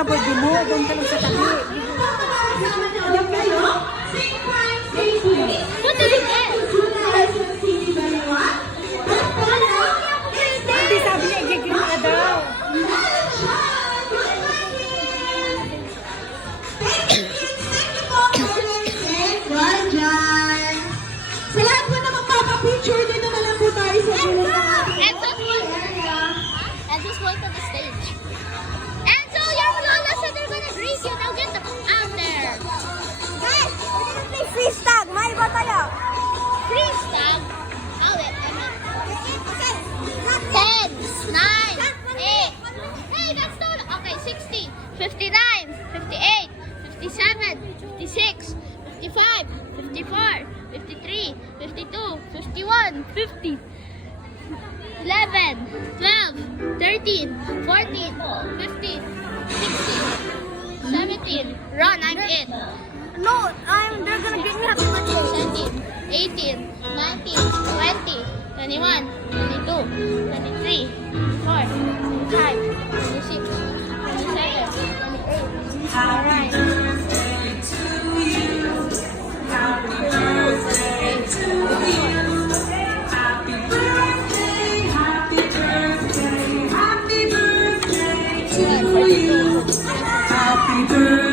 sa birthday mo. Doon ka lang sa tabi. What did you get? Hindi, sabi niya, i-green ka daw. Sa lahat po na magpapapicture, dito na lang po tayo sa gulong ng ating And just wait for the stage. And so your lola said they're gonna greet you. Now get out there. Guys, we're gonna play freeze tag. May ba tayo? Freeze tag. I'll let them in. 10, 9, 8. Hey, that's not. Okay, 60, 59, 58, 57, 56, 55, 54, 53, 52, 51, 50. 11, 12, 13, 14, 15, 16, 17. Ron, I'm in. No, they're gonna get me happy birthday. 17, 18, 19, 20, 21, 22, 23, 24, 25, 26, 27, 28. Alright. Happy birthday.